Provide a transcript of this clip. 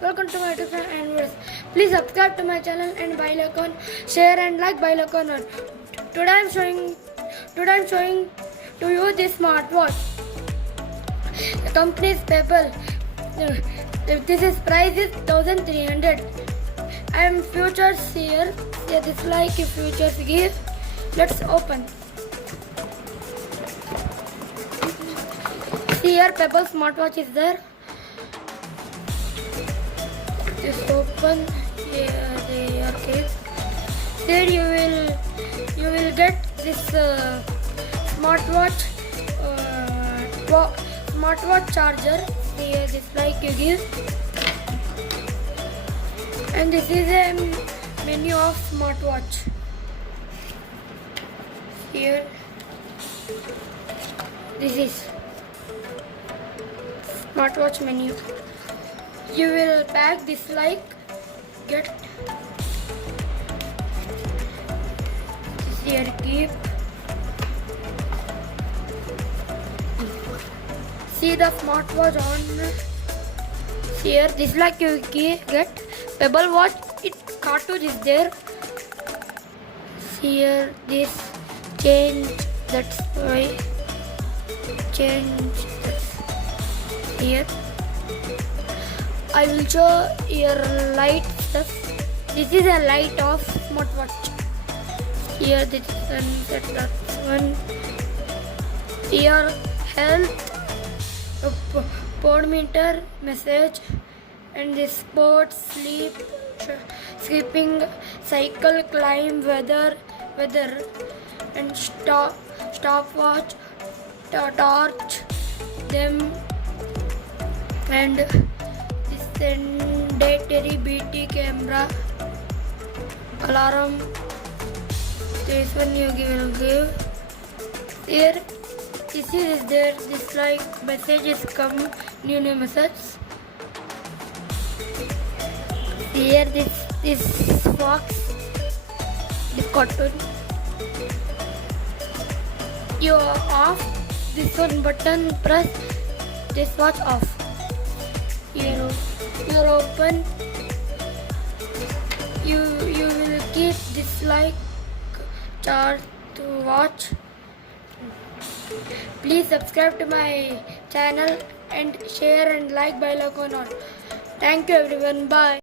welcome to my YouTube channel and viewers. Please subscribe to my channel and bell icon, share and like bell icon on. Today I'm showing to you this smartwatch. The company is Pebble. This is price is 1300. I am futures here. Yeah, this like if futures give. Let's open. See here, Pebble smartwatch is there. Just open here the case. Here you will get this smartwatch smartwatch charger. Here this like you give, and this is a menu of smartwatch. Here this is smartwatch menu. You will pack this like get this here keep. See the smartwatch on here. This like you get Pebble watch. It cartridge is there. Here this change. That's why change this here. I will show your light stuff. This is a light of smartwatch. Here this is set that one. Here health, podometer, message, and this sports, sleep, skipping, cycle, climb, weather, and stopwatch, torch, them, and sedentary BT camera, alarm. This one you will give. Here, this is there. This like messages come, new message. Here this box, this cartoon. You are off. This one button press. This watch off. Here you're open. You will keep this like charge to watch. Please subscribe to my channel and share and like bell icon on. Thank you everyone. Bye.